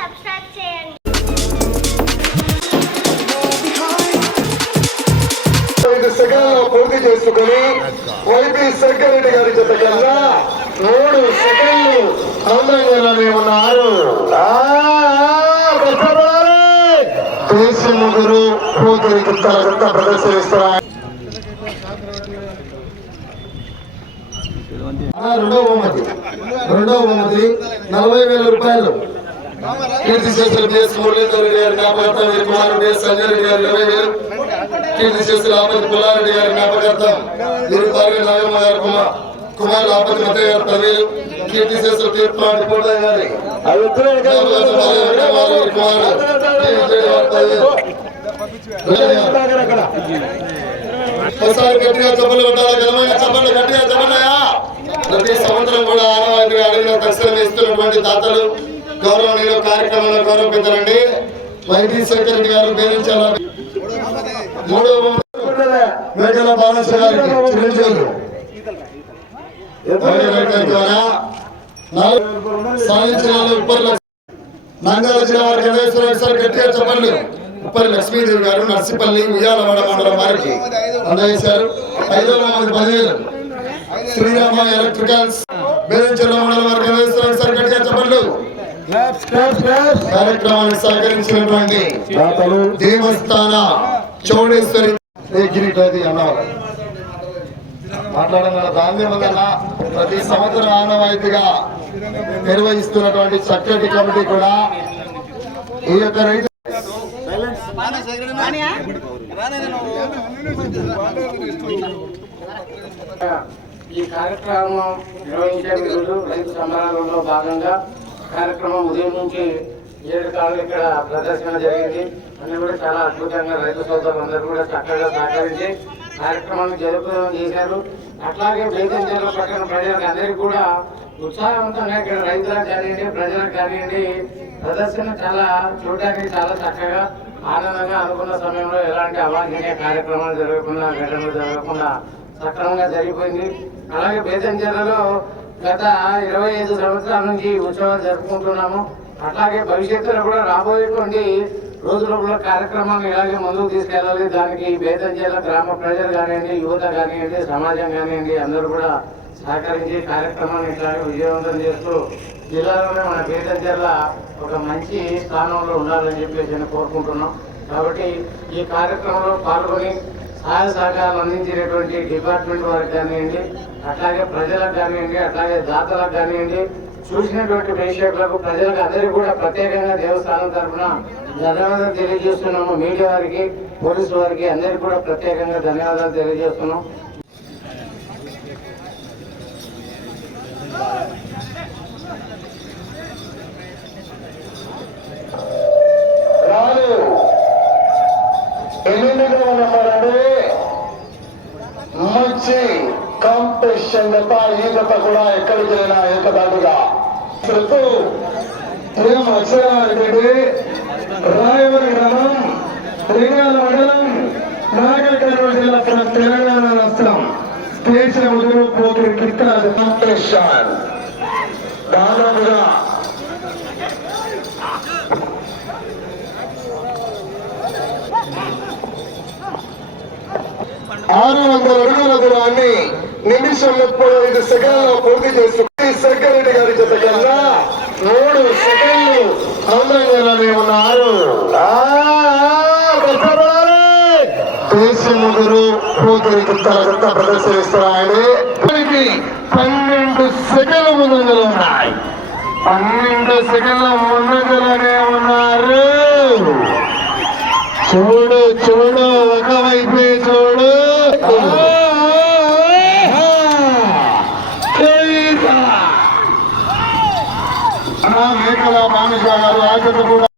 Subscribe చేయండి. ఐదు సెకండ్లో పూర్తి చేసుకుని వైపీ సెక్యూరిటీ గారి జత కన్నా మూడు సెకండ్లు అందంగానే ఉన్నారు దేశం ముగ్గురు పూర్తి తరగత ప్రదర్శనిస్తున్నారు రెండవ బహుమతి. రెండవ బహుమతి నలభై వేల రూపాయలు. కీర్తి చేసిన బిఎస్ మురళీధర్ రెడ్డి గారి జ్ఞాపకార్థం వీరి కుమారుడు బిఎస్ సంజయ్ రెడ్డి గారు ఇరవై వేలు కీర్తి ఆపతి పుల్లారెడ్డి గారి జ్ఞాపకార్థం వీరి భార్య నాగమ్మ గారి కుమార్ కుమారుడు ఆపతి మతయ్య గారు పదివేలు కీర్తి చేసిన తీర్పాటి పూర్తయ్య గారి. ఒకసారి గట్టిగా చెప్పలు కొట్టాలి? ఘనమైన చెప్పలు గట్టిగా చెప్పన్నాయా ప్రతి సంవత్సరం కూడా ఆనవాయితీగా అడిగిన తక్షణం ఇస్తున్నటువంటి గౌరవనీయులు కార్యక్రమంలో గౌరవించాలండి వైటీ సెక్రటరీ గారు బేరించాల మూడో మేకల బాలశ్రీ గారికి చిరంజీవులు. సాధించిన నంద్యాల జిల్లా వారికి సార్ గట్టిగా చెప్పండి. ఉప్పరి లక్ష్మీదేవి గారు నర్సిపల్లి ఉయ్యాలవాడ మండలం వారికి అందజేశారు. ఐదో మంది పదివేలు శ్రీరామ ఎలక్ట్రికల్స్ బేరంచెల్ల మండలం వారికి వెంకటేశ్వర గట్టిగా చెప్పండి. కార్యక్రమాన్ని సహకరించినటువంటి దేవస్థాన చౌడేశ్వరి గిరిటది మాట్లాడగల దాన్ని ఉందన్న ప్రతి సంవత్సరం ఆనవాయితీగా నిర్వహిస్తున్నటువంటి చక్కటి కమిటీ కూడా ఈ యొక్క రైతు ఈ కార్యక్రమం నిర్వహించే రోజు రైతు సమారంభంలో భాగంగా కార్యక్రమం ఉదయం నుంచి ఏడు కాళ్ళు ఇక్కడ ప్రదర్శన జరిగింది. అన్ని కూడా చాలా అద్భుతంగా రైతు సోదరులందరూ కూడా చక్కగా సహకరించి కార్యక్రమాన్ని జరుపుదం చేశారు. అట్లాగే బేతం జిల్లా పట్టణ ప్రజలకు అందరికీ కూడా ఉత్సాహవంతంగా ఇక్కడ రైతులకు కానివ్వండి ప్రజలకు కానివ్వండి ప్రదర్శన చాలా చూడడానికి చాలా చక్కగా ఆనందంగా అనుకున్న సమయంలో ఎలాంటి అవాంఛనీయ కార్యక్రమాలు జరగకుండా ఘటనలు జరగకుండా సక్రమంగా జరిగిపోయింది. అలాగే బేతంచెర్లలో గత ఇరవై ఐదు సంవత్సరాల నుంచి ఉత్సవాలు జరుపుకుంటున్నాము. అట్లాగే భవిష్యత్తులో కూడా రాబోయేటువంటి రోజుల కూడా కార్యక్రమాన్ని ఇలాగే ముందుకు తీసుకెళ్ళాలి. దానికి బేతంచెర్ల గ్రామ ప్రజలు కానివ్వండి యువత కానివ్వండి సమాజం కానివ్వండి అందరూ కూడా సహకరించి కార్యక్రమాన్ని ఇట్లాగే విజయవంతం చేస్తూ జిల్లాలోనే మన బేతంచెర్ల ఒక మంచి స్థానంలో ఉండాలని చెప్పేసి నేను కోరుకుంటున్నాం. కాబట్టి ఈ కార్యక్రమంలో పాల్గొని సహాయ సహకారం అందించినటువంటి డిపార్ట్మెంట్ వారికి కానివ్వండి అట్లాగే ప్రజలకు కానివ్వండి అట్లాగే దాతలకు కానివ్వండి చూసినటువంటి ప్రేక్షకులకు ప్రజలకు అందరికీ కూడా ప్రత్యేకంగా దేవస్థానం తరఫున ధన్యవాదాలు తెలియజేస్తున్నాము. మీడియా వారికి పోలీసు వారికి అందరికీ కూడా ప్రత్యేకంగా ధన్యవాదాలు తెలియజేస్తున్నాం. కాంపిటీషన్ జత ఈ జత కూడా ఎక్కడికి వెళ్ళినా ఏకదాటిగా శ్రుతు ప్రేమ అక్షరారెడ్డి రాయవరి గ్రామం శ్రీకాళ మండలం నాగర్ కర్నూలు జిల్లా మన తెలంగాణ రాష్ట్రం స్టేషన్ ముదురు పోతురు కిత్రాజ్ కాంపిటీషన్ దాదాపుగా ఆరు వందల అడుగుల దూరాన్ని నిమిషం ముప్పై ఐదు సెకండ్లో పూర్తి చేసుకుని సెక్యూరిటీ గారి జత కన్నా మూడు సెకండ్లు అందంగానే ఉన్నారు దేశం ముగ్గురు పూర్తి తరగత ప్రదర్శనిస్తున్నాయని ఇప్పటికి పన్నెండు సెకండ్ల ముందంజలో ఉన్నాయి. పన్నెండు సెకండ్ల ముందంజలోనే ఉన్నారు. చూడు చూడు ఒకవైపు మేకల మానుష గారు ఆచరణ కూడా